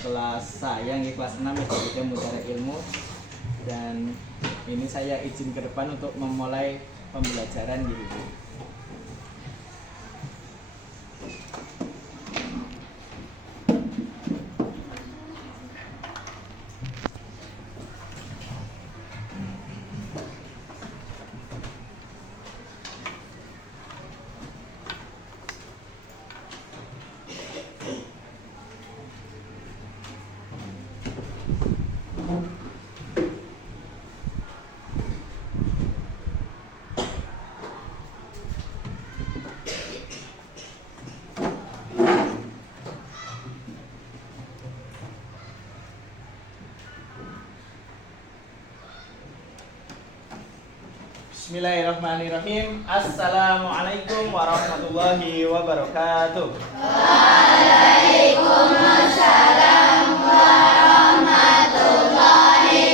kelas saya nggih, kelas 6 SD Mutiara Ilmu. Dan ini saya izin ke depan untuk memulai pembelajaran gitu. Bismillahirrahmanirrahim. Assalamualaikum warahmatullahi wabarakatuh. Waalaikumsalam warahmatullahi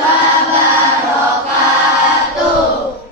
wabarakatuh.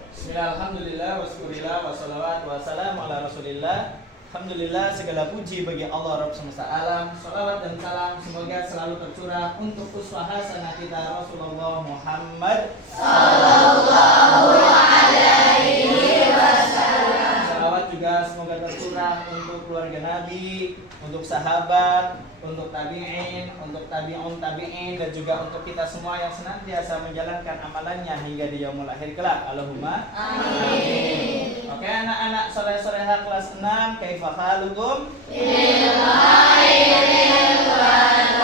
Bismillah, alhamdulillah, waskurillah, wassalawat, wassalamu ala rasulillah. Alhamdulillah, segala puji bagi Allah Rabb semesta alam. Salawat dan salam semoga selalu tercurah untuk uswah hasanah kita Rasulullah Muhammad Sallallahu alaihi wasallam. Salawat juga semoga tercurah untuk keluarga Nabi, untuk sahabat, untuk tabi'in, untuk tabi'un tabi'in, dan juga untuk kita semua yang senantiasa menjalankan amalannya hingga di yaumul akhir kelak. Allahumma amin. Oke, anak-anak soleh-soleha kelas 6, kaifa halukum?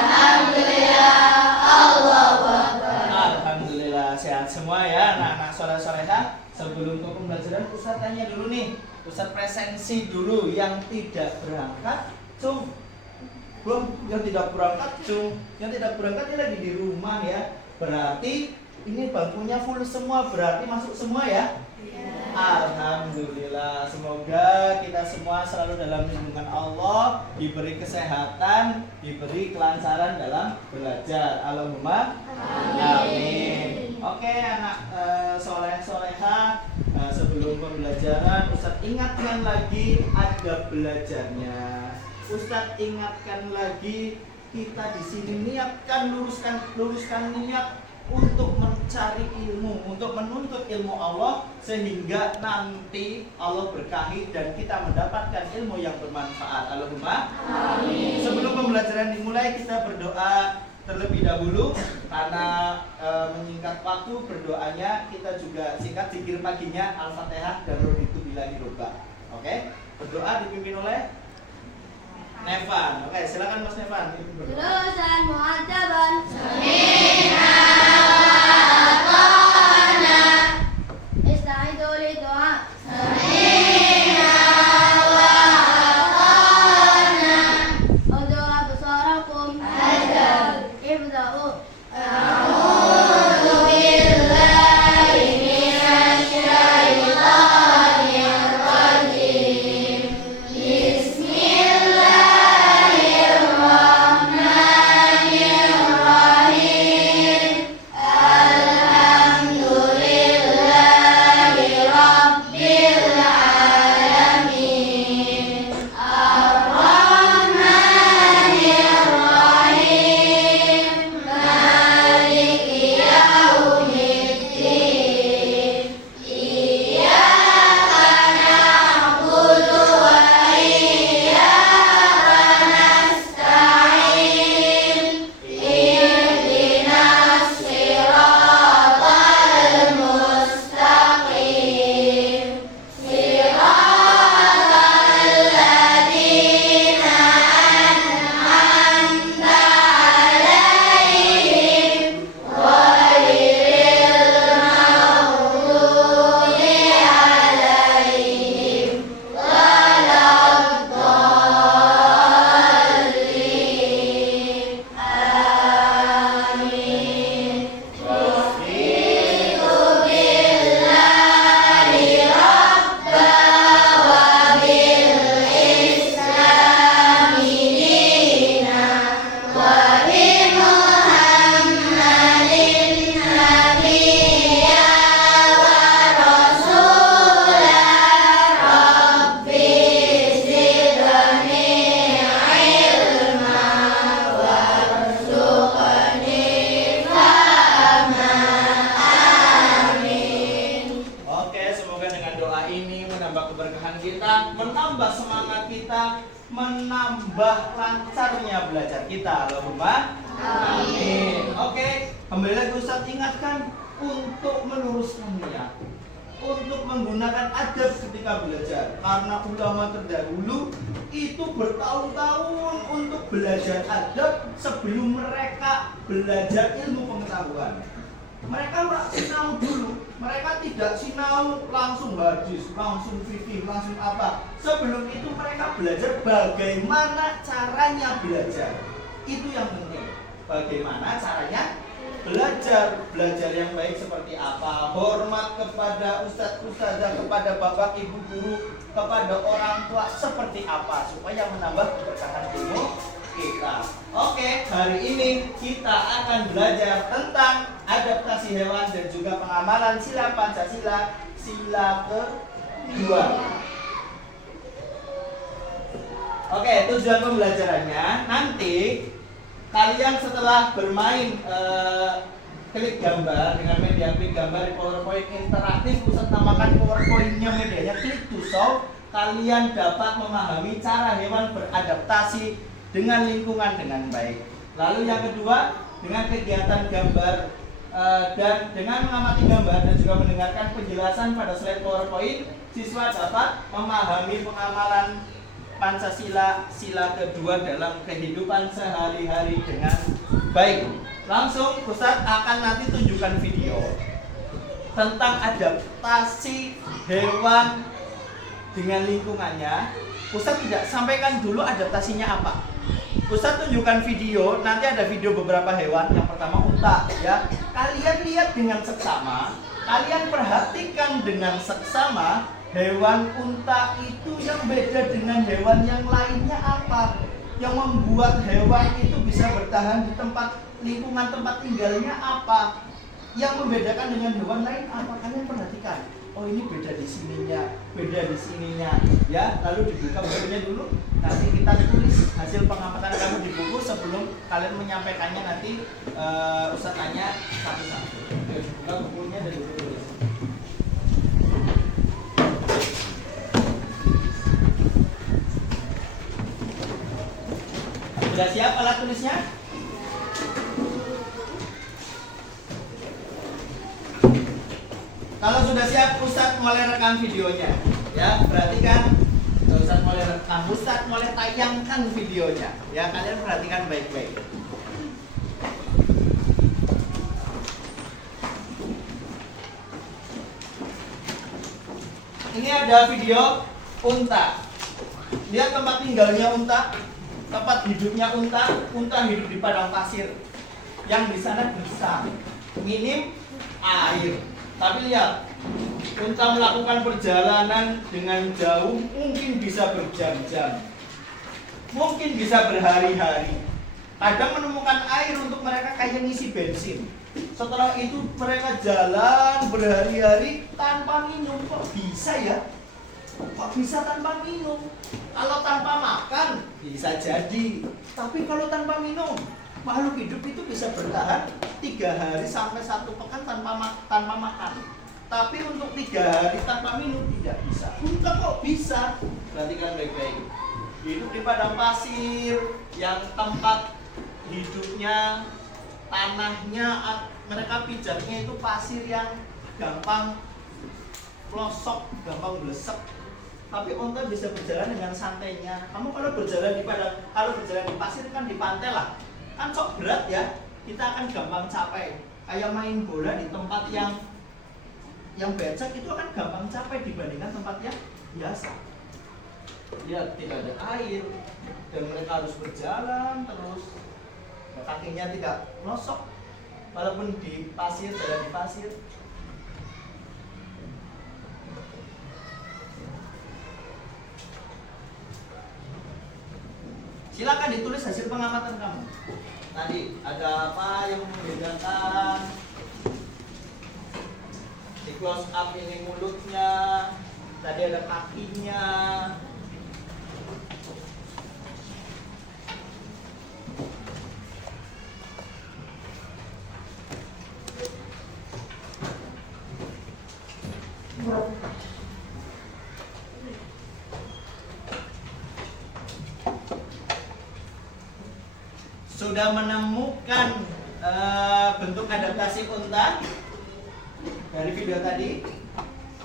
Alhamdulillah, Allahu Akbar. Alhamdulillah sehat semua ya anak-anak soleh-soleha. Sebelum ke pembelajaran, Ustaz tanya dulu nih, Ustaz presensi dulu yang tidak berangkat, cung. Belum, yang tidak berangkat, cung. Yang tidak berangkat ini lagi di rumah ya. Berarti ini bangkunya full semua, berarti masuk semua ya? Alhamdulillah, semoga kita semua selalu dalam lindungan Allah, diberi kesehatan, diberi kelancaran dalam belajar. Allahumma amin. Oke, anak soleh-soleha, sebelum pembelajaran Ustadz ingatkan lagi ada belajarnya. Ustadz ingatkan lagi, kita di sini niatkan, luruskan niat untuk mencari ilmu, untuk menuntut ilmu Allah, sehingga nanti Allah berkahi dan kita mendapatkan ilmu yang bermanfaat. Allahumma amin. Sebelum pembelajaran dimulai, kita berdoa terlebih dahulu karena menyingkat waktu berdoanya. Kita juga singkat zikir paginya Al-Fatihah dan Raditu billahi robba. Oke, berdoa dipimpin oleh Nevan. Oke, silakan Mas Nevan. Terusan mu'adzaban. menambah lancarnya belajar kita. Allahumma amin. Oke, kembali lagi Ustadz ingatkan untuk meluruskan niat, untuk menggunakan adab ketika belajar. Karena ulama terdahulu itu bertahun-tahun untuk belajar adab sebelum mereka belajar ilmu pengetahuan. Mereka sinau dulu, mereka tidak sinau langsung hadis, langsung fikih, langsung apa. Sebelum itu mereka belajar bagaimana caranya belajar. Itu yang penting. Bagaimana caranya belajar, belajar yang baik seperti apa, hormat kepada ustadz ustadzah, kepada bapak ibu guru, kepada orang tua seperti apa, supaya menambah keberkahan ilmu kita. Oke, hari ini kita akan belajar tentang adaptasi hewan dan juga pengamalan sila Pancasila, sila kedua. Oke, tujuan pembelajarannya nanti kalian setelah bermain klik gambar dengan media klik gambar di PowerPoint interaktif, Ustaz namakan PowerPoint-nya medianya klik to show. Kalian dapat memahami cara hewan beradaptasi dengan lingkungan dengan baik. Lalu yang kedua, dengan kegiatan gambar dan dengan mengamati gambar dan juga mendengarkan penjelasan pada slide PowerPoint, siswa dapat memahami pengamalan Pancasila sila kedua dalam kehidupan sehari-hari dengan baik. Langsung Ustadz akan nanti tunjukkan video tentang adaptasi hewan dengan lingkungannya. Ustadz tidak sampaikan dulu adaptasinya apa. Ustadz tunjukkan video, nanti ada video beberapa hewan. Yang pertama unta, ya. Kalian lihat dengan seksama, kalian perhatikan dengan seksama hewan unta itu yang beda dengan hewan yang lainnya apa? Yang membuat hewan itu bisa bertahan di tempat lingkungan tempat tinggalnya apa? Yang membedakan dengan hewan lain apa? Kalian perhatikan. Oh, ini beda di sininya, beda di sininya, ya. Lalu dibuka bukunya dulu. Nanti kita tulis hasil pengamatan kamu di buku sebelum kalian menyampaikannya nanti. Ustaz tanya satu-satu. Dibuka bukunya dan ditulis. Sudah siap alat tulisnya? Kalau sudah siap, Ustadz mulai rekam videonya. Ya, perhatikan. Ustadz mulai rekam, Ustadz mulai tayangkan videonya. Ya, kalian perhatikan baik-baik. Ini ada video unta. Lihat tempat tinggalnya unta, tempat hidupnya unta. Unta hidup di padang pasir. Yang di sana bisa minim air. Tapi lihat, unta melakukan perjalanan dengan jauh, mungkin bisa berjam-jam, mungkin bisa berhari-hari. Kadang menemukan air untuk mereka kayak ngisi bensin. Setelah itu mereka jalan berhari-hari tanpa minum. Kok bisa ya? Kok bisa tanpa minum? Kalau tanpa makan bisa jadi. Tapi kalau tanpa minum, makhluk hidup itu bisa bertahan 3 hari sampai 1 pekan tanpa makan. Tapi untuk 3 hari tanpa minum tidak bisa. Unta kok bisa? Perhatikan baik-baik. Hidup di padang pasir yang tempat hidupnya, tanahnya, mereka pijatnya itu pasir yang gampang pelosok, gampang blesek. Tapi unta bisa berjalan dengan santainya. Kamu kalau berjalan di pasir kan di pantai lah. Kan sok berat ya, kita akan gampang capek. Kayak main bola di tempat yang becek itu akan gampang capek dibandingkan tempat yang biasa. Lihat, tidak ada air dan mereka harus berjalan terus. Kakinya tidak melosok walaupun di pasir, jalan di pasir. Silakan ditulis hasil pengamatan kamu. Tadi ada apa yang membedakan? Di close up ini mulutnya, tadi ada kakinya. Sudah menemukan bentuk adaptasi unta dari video tadi?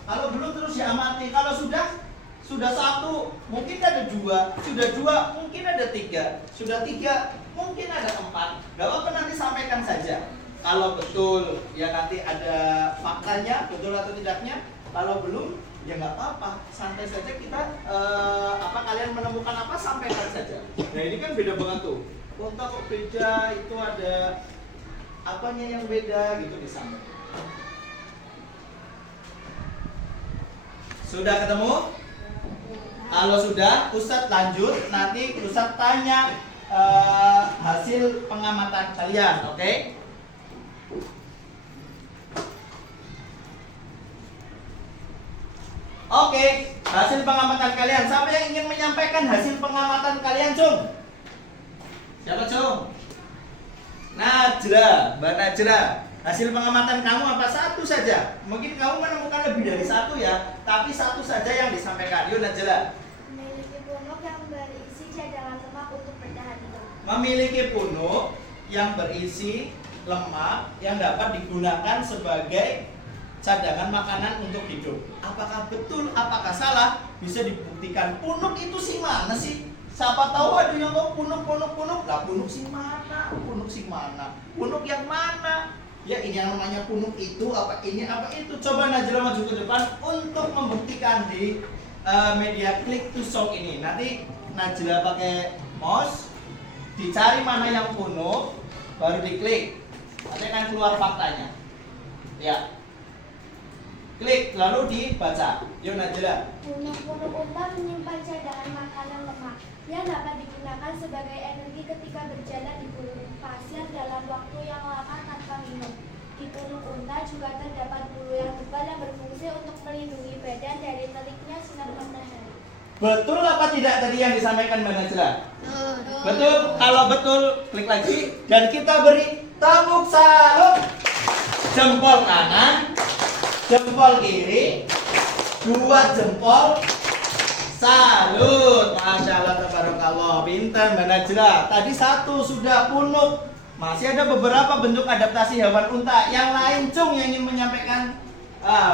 Kalau belum terus diamati. Kalau sudah satu, mungkin ada dua. Sudah dua, mungkin ada tiga. Sudah tiga, mungkin ada empat. Gak apa-apa, nanti sampaikan saja. Kalau betul, ya nanti ada faktanya, betul atau tidaknya. Kalau belum, ya nggak apa-apa. Santai saja kita, kalian menemukan apa, sampaikan saja. Nah ini kan beda banget tuh. Unta kok beda, itu ada apanya yang beda gitu disampaikan. Sudah ketemu? Kalau sudah, Ustadz lanjut. Nanti Ustadz tanya hasil pengamatan kalian, oke? Oke, hasil pengamatan kalian. Siapa yang ingin menyampaikan hasil pengamatan kalian, Cung? Siapa, Cung? Najla, Mbak Najla. Hasil pengamatan kamu apa? Satu saja. Mungkin kamu menemukan lebih dari satu ya, tapi satu saja yang disampaikan. Yuk Najla. Memiliki punuk yang berisi cadangan lemak untuk bertahan hidup. Memiliki punuk yang berisi lemak yang dapat digunakan sebagai cadangan makanan untuk hidup. Apakah betul? Apakah salah? Bisa dibuktikan. Punuk itu sih mana sih? Siapa tahu ada yang ngomong punuk. Lah punuk sih mana? Punuk sih mana? Punuk yang mana? Ya ini yang namanya punuk itu apa ini apa itu. Coba Najla maju ke depan untuk membuktikan di media click to show ini. Nanti Najla pakai mouse, dicari mana yang punuk, baru diklik. Nanti akan keluar faktanya. Ya. Klik lalu dibaca. Yuk Najla. Punuk-punuk unta menyimpan cadangan makanan lemak yang dapat digunakan sebagai energi ketika berjalan di gurun pasir dalam waktu yang lama tanpa minum. Di punuk unta juga terdapat bulu yang tebal yang berfungsi untuk melindungi badan dari teriknya sinar matahari. Betul apa tidak tadi yang disampaikan Mbak Najla? Betul. Kalau betul, klik lagi dan kita beri tepuk salut. Jempol kanan, jempol kiri, dua jempol. Salut. Masya Allah, tabarakallah. Pintar Mbak Najla. Tadi satu sudah punuk. Masih ada beberapa bentuk adaptasi hewan unta. Yang lain, Cung, yang ingin menyampaikan.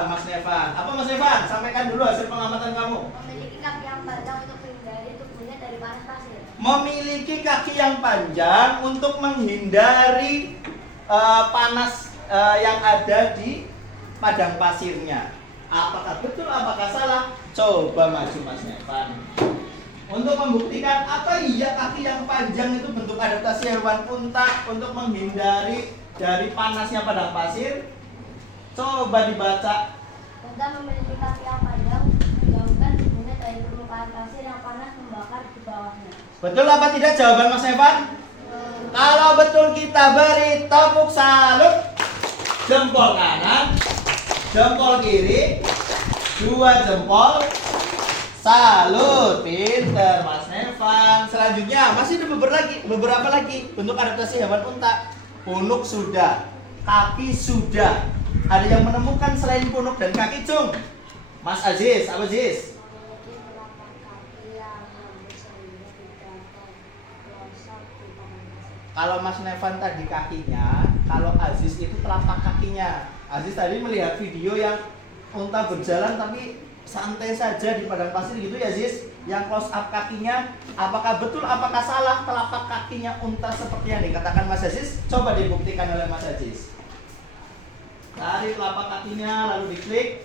Mas Nevan. Apa Mas Nevan? Sampaikan dulu hasil pengamatan kamu. Memiliki kaki yang panjang untuk menghindari tubuhnya dari panas pasir. Memiliki kaki yang panjang untuk menghindari panas yang ada di padang pasirnya. Apakah betul, apakah salah? Coba maju Mas Nevan. Untuk membuktikan apa iya kaki yang panjang itu bentuk adaptasi hewan unta untuk menghindari dari panasnya padang pasir. Coba dibaca. Unta memiliki kaki yang panjang menjauhkan tubuhnya dari permukaan pasir yang panas membakar di bawahnya. Betul apa tidak jawaban Mas Evan? Kalau betul kita beri tepuk salut. Jempol kanan, jempol kiri, dua jempol. Salut, pinter Mas Evan. Selanjutnya masih ada beberapa lagi bentuk adaptasi hewan unta. Punuk sudah, kaki sudah. Ada yang menemukan selain punuk dan kaki, Cung? Mas Aziz, apa Aziz? Kalau Mas Nevan tadi kakinya, kalau Aziz itu telapak kakinya. Aziz tadi melihat video yang unta berjalan tapi santai saja di padang pasir gitu ya Aziz. Yang close up kakinya, apakah betul, apakah salah telapak kakinya unta seperti yang dikatakan Mas Aziz? Coba dibuktikan oleh Mas Aziz. Tarik telapak kakinya lalu diklik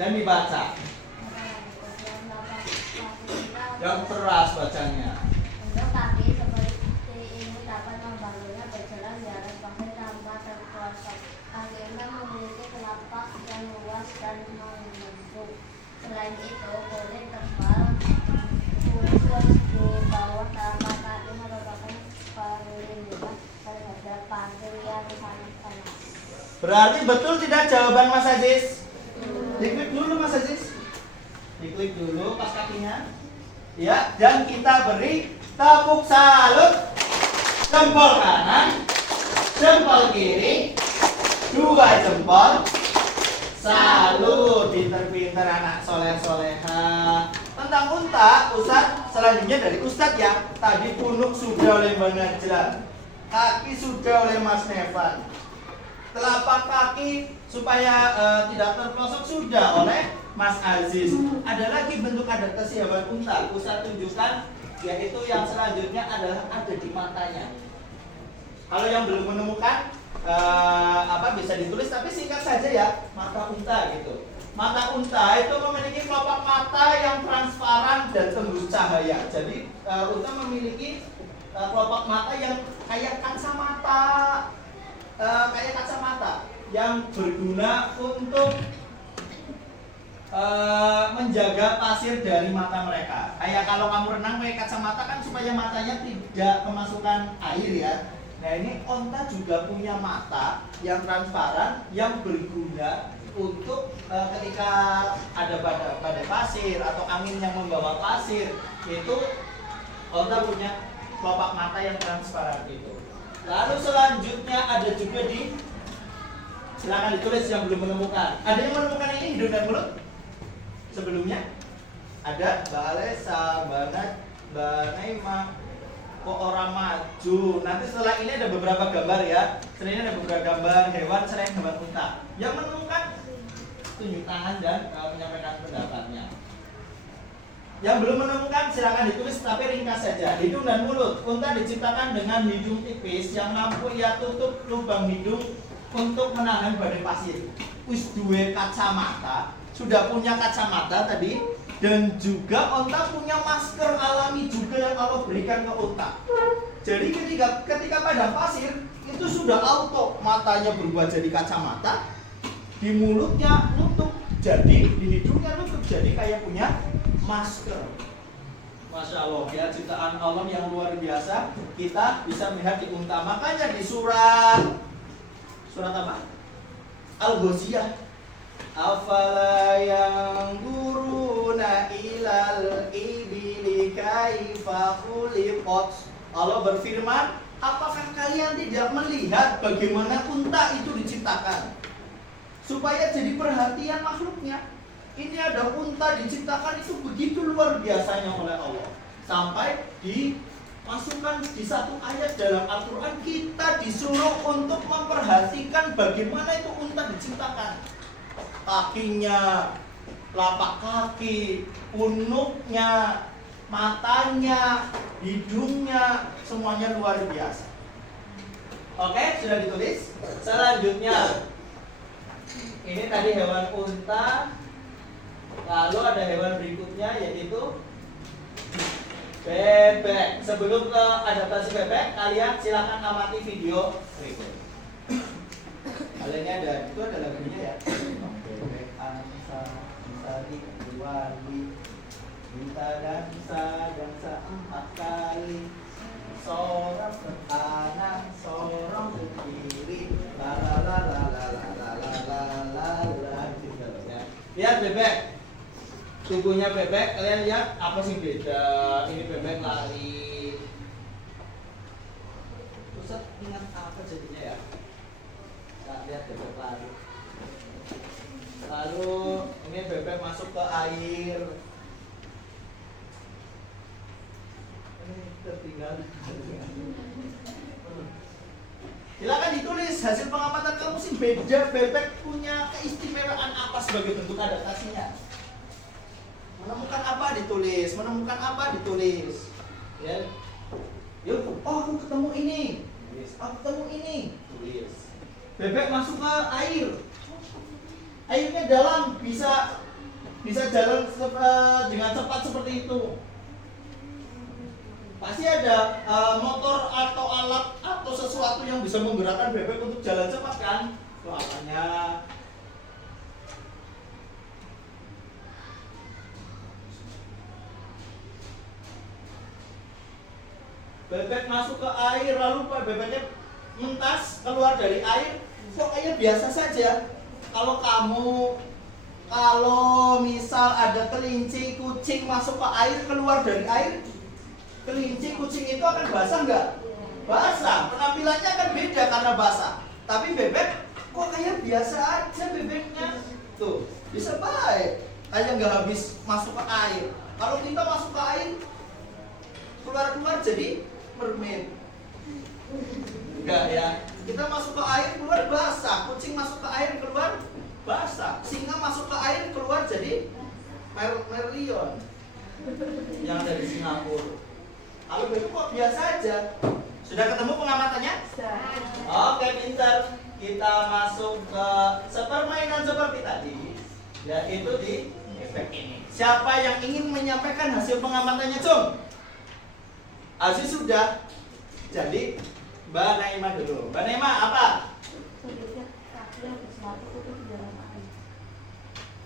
dan dibaca. Yang keras bacanya. Untuk kaki seperti ini dapat membantunya berjalan di atas pasir tanpa terperosok. Kaki unta memiliki telapak yang luas dan membusuk. Selain itu, kulit tebal khusus di bawah telapak kaki merupakan perlindungan terhadap pasir yang panas. Berarti betul tidak jawaban Mas Aziz? Diklik dulu Mas Aziz. Diklik dulu pas kakinya. Ya, dan kita beri tepuk salut. Jempol kanan, jempol kiri, dua jempol. Salut, pinter-pinter anak soleh-soleha. Tentang unta, Ustadz selanjutnya dari Ustadz ya. Tadi punuk sudah oleh Mbak Najla, kaki sudah oleh Mas Nevan, telapak kaki supaya tidak terpelosok sudah oleh Mas Aziz. Ada lagi bentuk adaptasi hewan unta, Ustadz tunjukkan, yaitu yang selanjutnya adalah ada di matanya. Kalau yang belum menemukan bisa ditulis, tapi singkat saja ya, mata unta gitu. Mata unta itu memiliki kelopak mata yang transparan dan tembus cahaya. Jadi unta memiliki kelopak mata yang kayak kacamata, yang berguna untuk menjaga pasir dari mata mereka. Kayak kalau kamu renang pakai kacamata kan supaya matanya tidak kemasukan air ya. Nah ini onta juga punya mata yang transparan yang berguna untuk ketika ada badai pasir atau angin yang membawa pasir, itu onta punya kelopak mata yang transparan itu. Lalu selanjutnya ada juga silakan ditulis yang belum menemukan. Ada yang menemukan ini hidung dan mulut? Sebelumnya ada Mbak Alesa, Mbak Naima, kok orang maju. Nanti setelah ini ada beberapa gambar ya. Setelah ini ada beberapa gambar hewan selain hewan unta. Yang menemukan tunjuk tangan dan menyampaikan pendapatnya. Yang belum menemukan silakan ditulis tapi ringkas saja. Hidung dan mulut. Unta diciptakan dengan hidung tipis yang mampu ia tutup lubang hidung untuk menahan badai pasir. Wis duwe kacamata, sudah punya kacamata tadi, dan juga unta punya masker alami juga yang Allah berikan ke unta. Jadi ketika padang pasir itu sudah auto matanya berubah jadi kacamata, di mulutnya nutup jadi, di hidungnya nutup jadi kayak punya masker. Masya Allah ya, ciptaan Allah yang luar biasa. Kita bisa melihat di unta. Makanya di surat apa? Al-Ghosiyah. Afala yanzuruna ilal ibili kaifa khuliqat. Allah berfirman, apakah kalian tidak melihat bagaimana unta itu diciptakan? Supaya jadi perhatian makhluknya. Ini ada unta diciptakan itu begitu luar biasanya oleh Allah. Sampai dimasukkan di satu ayat dalam Al-Quran, kita disuruh untuk memperhatikan bagaimana itu unta diciptakan. Kakinya, telapak kaki, punuknya, matanya, hidungnya, semuanya luar biasa. Oke, sudah ditulis. Selanjutnya, ini tadi hewan unta. Lalu ada hewan berikutnya yaitu bebek. Sebelum ke adaptasi bebek, kalian silakan amati video berikut. Kalian ada, itu ada lagunya ya. Bebek angsa, sari, wali, minta dansa 4 kali. Sorong ke kanan, sorong ke kiri, la la la la la la la la la la. Lihat bebek, tubuhnya bebek, kalian lihat apa sih beda? Ini bebek lari. Ustaz ingat apa jadinya ya? Nah, lihat bebek lari. Lalu ini bebek masuk ke air. Ini tertinggal. Silakan ditulis hasil pengamatan kamu sih beda. Bebek punya keistimewaan apa sebagai bentuk adaptasinya? Menemukan apa ditulis, menemukan apa ditulis. Ya. Yuk, oh aku ketemu ini. Aku ketemu ini. Tulis. Bebek masuk ke air. Airnya dalam, bisa jalan dengan cepat seperti itu. Pasti ada motor atau alat atau sesuatu yang bisa menggerakkan bebek untuk jalan cepat kan? Itu apanya? Bebek masuk ke air, lalu bebeknya mentas keluar dari air. Pokoknya biasa saja. Kalau misal ada kelinci, kucing masuk ke air, keluar dari air, kelinci, kucing itu akan basah nggak? Basah. Penampilannya akan beda karena basah. Tapi bebek kok kayak biasa aja bebeknya. Tuh, bisa baik. Kayak nggak habis masuk ke air. Kalau kita masuk ke air, keluar jadi mermaid. Enggak ya. Kita masuk ke air, keluar basah. Kucing masuk ke air, keluar basah. Singa masuk ke air, keluar jadi Merlion yang dari Singapura. Kalau begitu kok biasa aja. Sudah ketemu pengamatannya? Oke, pintar. Kita masuk ke permainan seperti tadi, yaitu di efek ini. Siapa yang ingin menyampaikan hasil pengamatannya, Cung? Aziz sudah. Jadi Mbak Naima dulu. Mbak Naima apa?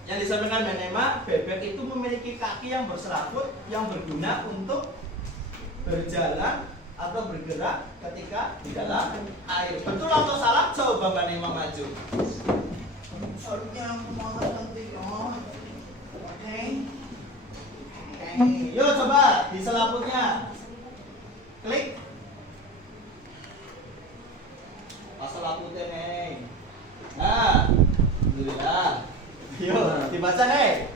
Yang disampaikan Mbak Naima, bebek itu memiliki kaki yang berserabut yang berguna untuk berjalan atau bergerak ketika di dalam air. Betul atau salah? Coba Mbak Naima maju. Soalnya semangat nanti. Oke. Yuk coba di selaputnya. Klik. Pasal laputnya nih. Nah, alhamdulillah. Yuk, dibaca nih.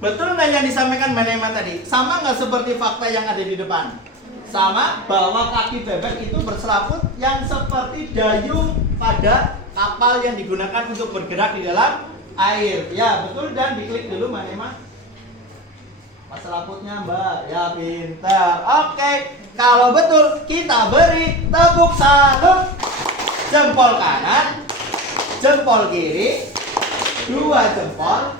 Betul nggak yang disampaikan Mbak Naima tadi? Sama nggak seperti fakta yang ada di depan? Sama, bahwa kaki bebek itu berserabut yang seperti dayung pada kapal yang digunakan untuk bergerak di dalam air. Ya, betul, dan diklik dulu Mbak Naima. Pas selaputnya Mbak, ya pintar. Oke, kalau betul kita beri tepuk salut. Jempol kanan, jempol kiri, 2 jempol.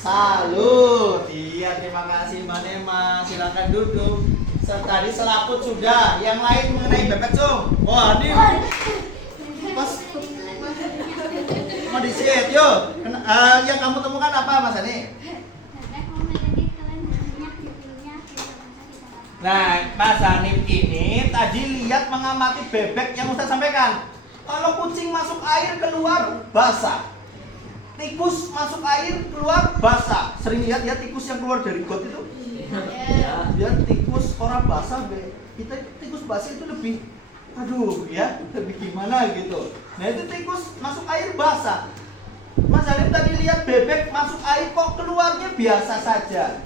Salut. Iya, terima kasih Mbak Naima. Silakan duduk. Tadi selaput sudah. Yang lain mengenai bebek, Cung. Wah, ini pas mau disiet, yuk. Yang kamu temukan apa, Mas Ani? Nah, Mas Hanif ini tadi lihat mengamati bebek yang Ustaz sampaikan. Kalau kucing masuk air keluar basah. Tikus masuk air keluar basah. Sering lihat ya tikus yang keluar dari got itu? Ya, dia tikus orang basah, kita tikus basah itu lebih, aduh ya, lebih gimana gitu. Nah itu tikus masuk air basah. Mas Hanif tadi lihat bebek masuk air kok keluarnya biasa saja.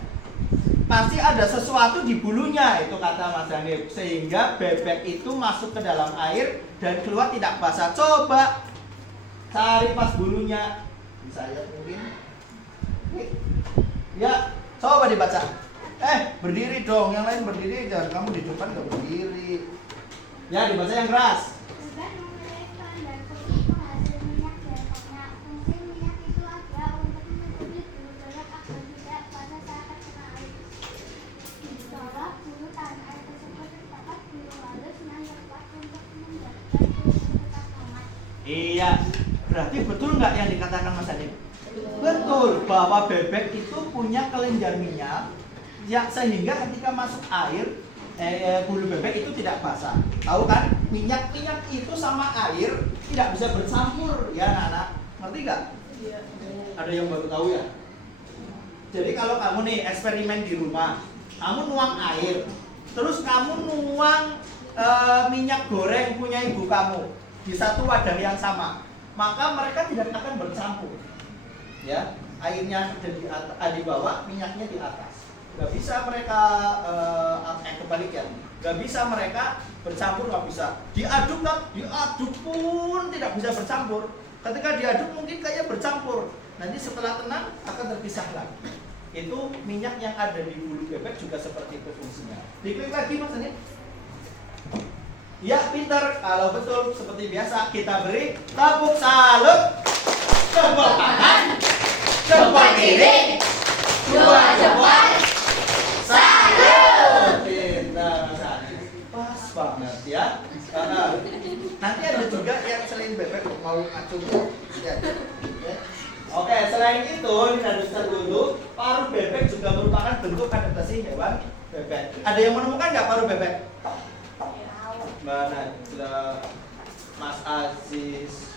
Pasti ada sesuatu di bulunya, itu kata Mas Hanif. Sehingga bebek itu masuk ke dalam air dan keluar tidak basah. Coba cari pas bulunya. Bisa lihat mungkin. Ya, coba dibaca. Berdiri dong, yang lain berdiri, jangan kamu di depan nggak berdiri. Ya, dibaca yang keras. Iya, berarti betul nggak yang dikatakan Mas Adi? Betul, bahwa bebek itu punya kelenjar minyak ya, sehingga ketika masuk air bulu bebek itu tidak basah. Tahu kan? Minyak itu sama air tidak bisa bercampur ya anak-anak. Ngerti nggak? Iya. Ada yang baru tahu ya? Jadi kalau kamu nih eksperimen di rumah, kamu nuang air, terus kamu nuang minyak goreng punya ibu kamu di satu wadah yang sama, maka mereka tidak akan bercampur. Ya, airnya ada di bawah, minyaknya di atas. Gak bisa mereka kebalikan. Gak bisa mereka bercampur, gak bisa. Diaduk kan? Diaduk pun tidak bisa bercampur. Ketika diaduk mungkin kayak bercampur. Nanti setelah tenang akan terpisah lagi. Itu minyak yang ada di bulu bebek juga seperti itu fungsinya. Diklik lagi Mas ini. Ya pintar. Kalau betul seperti biasa kita beri tepuk salut. Jempol kanan, jempol kiri, 2 jempol. Salut. Pintar Mas Adi. Pas banget ya. Nanti ada juga yang selain bebek mau acung ya. Oke, selain itu kita dulu, paruh bebek juga merupakan bentuk adaptasi hewan bebek. Ada yang menemukan nggak paruh bebek? Mbak Najla, Mas Aziz.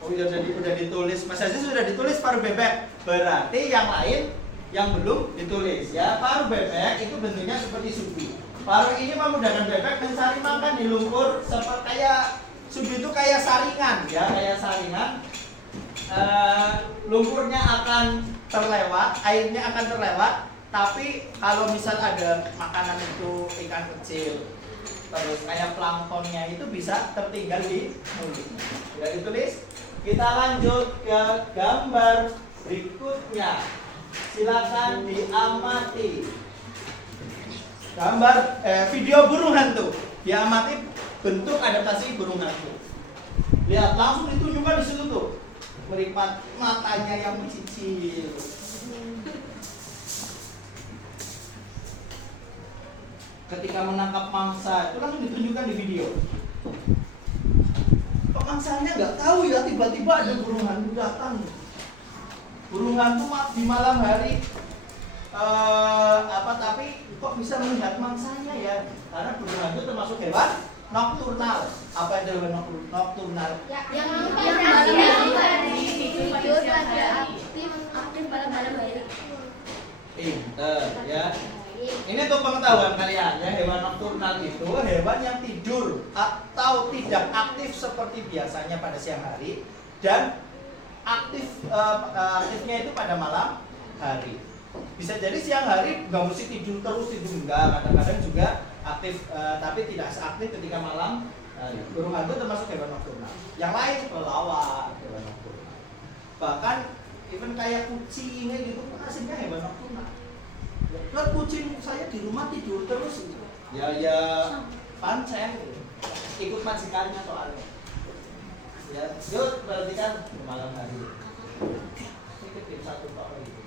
Oh udah ditulis, Mas Aziz sudah ditulis paruh bebek. Berarti yang lain yang belum ditulis ya. Paruh bebek itu bentuknya seperti subi. Paruh ini memudahkan bebek mencari makan di lumpur seperti kayak subi itu kayak saringan ya, kayak saringan. Lumpurnya akan terlewat, airnya akan terlewat. Tapi kalau misal ada makanan itu ikan kecil, terus kayak planktonnya itu bisa tertinggal di mulut. Sudah ditulis. Kita lanjut ke gambar berikutnya. Silakan diamati. Gambar video burung hantu. Diamati bentuk adaptasi burung hantu. Lihat langsung ditunjukkan di situ tuh. Melipat matanya yang kecil. Ketika menangkap mangsa itu langsung ditunjukkan di video. Pemangsanya nggak tahu ya, tiba-tiba ada burung hantu datang. Burung hantu di malam hari tapi kok bisa melihat mangsanya ya? Karena burung hantu termasuk hewan nokturnal. Apa itu hewan nokturnal? Yang malam hari tidur pada aktif malam hari. Ya. Ini untuk pengetahuan kalian ya, hewan nokturnal itu hewan yang tidur atau tidak aktif seperti biasanya pada siang hari dan aktifnya itu pada malam hari. Bisa jadi siang hari nggak mesti tidur terus, enggak, kadang-kadang juga aktif tapi tidak seaktif ketika malam hari. Burung hantu termasuk hewan nokturnal. Yang lain kelelawar, hewan nokturnal. Bahkan even kayak kucing gitu pun aslinya hewan nokturnal. Kan kucing saya di rumah tidur terus gitu. Ya pancen ikut majikannya soalnya. Ya, yuk berarti kan malam hari. Ini tip satu Pak gitu.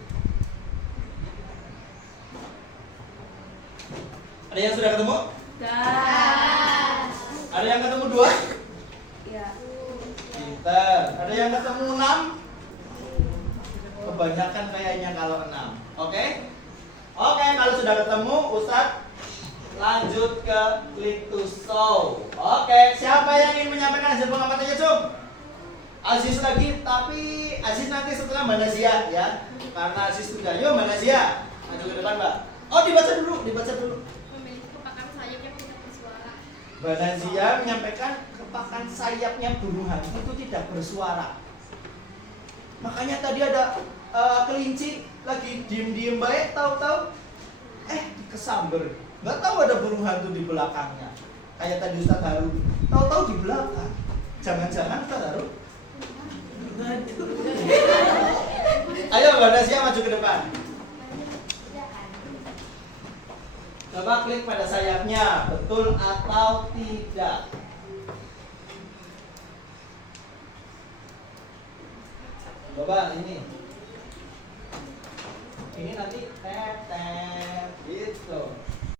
Ada yang sudah ketemu? Ada yang ketemu 2? Ya. Pinter. Ada yang ketemu 6? Kebanyakan kayaknya kalau 6. Oke? Oke, kalau sudah ketemu, Ustadz lanjut ke click to show. Oke, siapa yang ingin menyampaikan hasil pengamatannya, Cung? Aziz lagi, tapi Aziz nanti setelah Mbak Nazia ya. Karena Aziz sudah, yuk Mbak Nazia maju ke depan, Mbak. Oh, dibaca dulu. Memiliki kepakan sayap yang tidak bersuara. Mbak Nazia menyampaikan kepakan sayapnya burung hantu itu tidak bersuara. Makanya tadi ada kelinci lagi diem-diem baik, tahu-tahu kesamber. Nggak tahu ada burung hantu di belakangnya. Kayak tadi Ustadz Harun, tahu-tahu di belakang. Jangan-jangan Ustadz Harun. Ayo Mbak Nazia maju ke depan. Coba klik pada sayapnya, betul atau tidak. Coba ini nanti tep gitu.